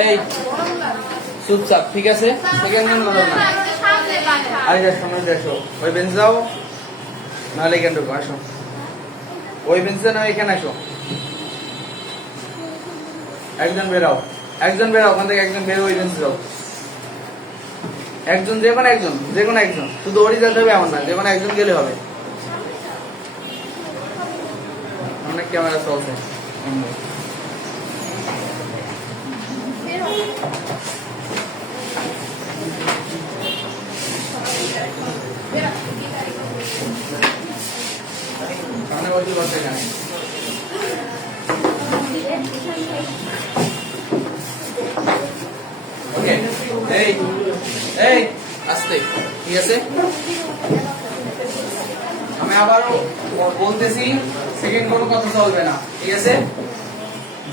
এই, চুপচাপ, ঠিক আছে? সেকেন্ড না। আরে যা সামনে দেখো ওই বেঞ্চ যাও, নাহলে এখানে ঢুকো আসো। ওই বেঞ্চে না, এখানে আসো। একজন বেরাও একজন বেরাও, ওখান থেকে একজন বেরো ওই বেঞ্চে যাও। একজন, যে কোনো একজন, যে কোনো একজন। শুধু ওরই যেতে হবে, এমন না, যে কোনো একজন গেলে হবে। অনেক ক্যামেরা চলছে। সামনে বসে বলতেছি সেকেন্ড কোনো কথা চলবে না, ঠিক আছে?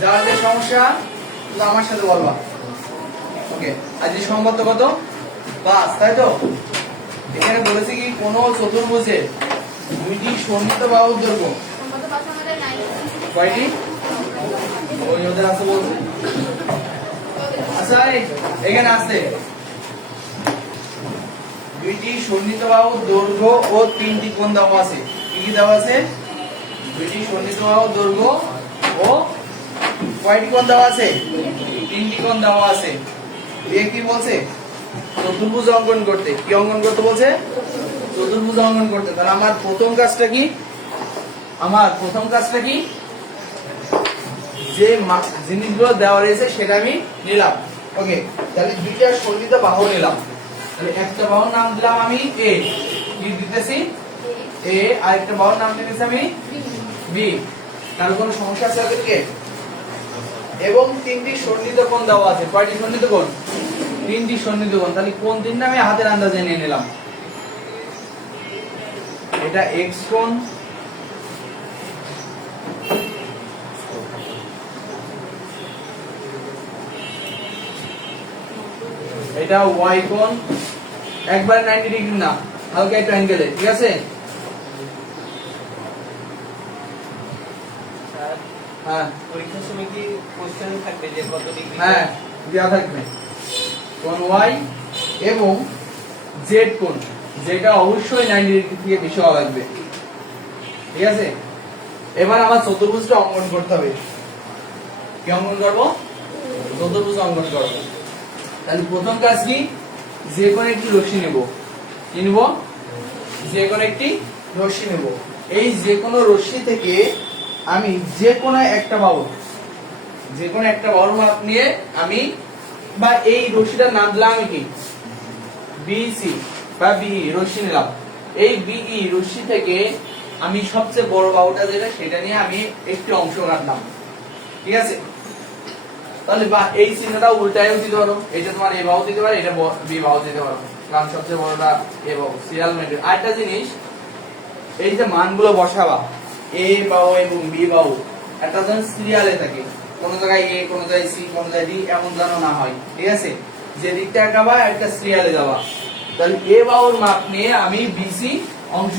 যার যে সমস্যা আমার সাথে বলবা। ওকে আজ সম্মত কত? তাই তো? এখানে বলেছি কি কোন চতুর্ভুজে দুইটি সন্নিহিত বাহুর দৈর্ঘ্য কয়টি? ওই ওদের বলছে আচ্ছা এখানে দুইটি দৈর্ঘ্য ও তিনটি কোণ দেওয়া আছে। কি কি দেওয়া আছে? দুইটি সন্নিহিত বাহুর দৈর্ঘ্য ও কয়টি কোণ দেওয়া আছে? তিনটি কোণ দেওয়া আছে। দিয়ে কি বলছে? চতুর্ভুজ অঙ্কন করতে। কি অঙ্কন করতে বলছে? চতুর্ভুজ অঙ্কন করতে। তাহলে আমার প্রথম কাজটা কি? আমার প্রথম কাজটা কি? যে জিনিসগুলো দেওয়া রয়েছে সেটা আমি নিলাম। ওকে তাহলে দুইটা সন্নিহিত বাহু নিলাম। তাহলে একটা বাহুর নাম দিলাম আমি এ কি দিতেছি? এ আর একটা বাহুর নাম দিতেছি আমি বি তার কোনো সমস্যা আছে ওদেরকে? এবং তিনটি সন্নিহিত কোণ দেওয়া আছে। কয়টি সন্নিহিত কোণ? তিনটি সন্নিহিত কোণ। তাহলে কোন তিনটা আমি হাতের আন্দাজে নিয়ে নিলাম। এটা এক্স কোণ? এটা ওয়াই কোণ? একবার 90 ডিগ্রি না হালকা একটু অ্যাঙ্গেলে ঠিক আছে? হ্যাঁ। পরীক্ষার সময় কি কোশ্চেন থাকবে যে কত ডিগ্রি হ্যাঁ দেওয়া থাকবে। কোণ ওয়াই এবং জেড কোণ। যেটা অবশ্যই 90 ডিগ্রি থেকে বেশি হওয়া লাগবে। ঠিক আছে? এবার আমার চতুর্ভুজটা অঙ্কন করতে হবে। কি অঙ্কন করব? চতুর্ভুজ অঙ্কন করব। তাহলে প্রথম কাজ কি? যে কোনো একটি রশ্মি নেব। কি নেব? যে কোনো একটি রশ্মি নেব। এই যে কোনো রশ্মি থেকে আমি যে কোনো একটা বাহু যে কোনো একটা বাহুর মাপ নিয়ে আমি বা এই রশ্মিটার নাম দিলাম আমি কি? বিসি বা বিই রশ্মি নিলাম। এই বিই রশ্মি থেকে আমি সবচেয়ে বড় বাহুটা যেটা, সেটা নিয়ে আমি একটি অংশ কাটলাম ঠিক আছে? তাহলে বা, এই চিহ্নটা উল্টায়ও দিতে পারো। এটা তোমার এ বাহু দিতে পারো, এটা বি বাহু দিতে পারো। কারণ সবচেয়ে বড়টা এ বাহু সিরিয়াল মেটেড আরেকটা জিনিস, এই যে মানগুলো বসাবা, এ বাহু এবং বি বাহু, একটা যেন সিরিয়ালে থাকে। কোন জায়গায় এ, কোন জায়গায় সি, কোন জায়গায় ডি, এমন যেন না হয়। ঠিক আছে? যে দিকটা আঁকাবা, একটা সিরিয়ালে যাওয়া তাহলে এ বাহুর মাপ নিয়ে আমি বিসি অংশ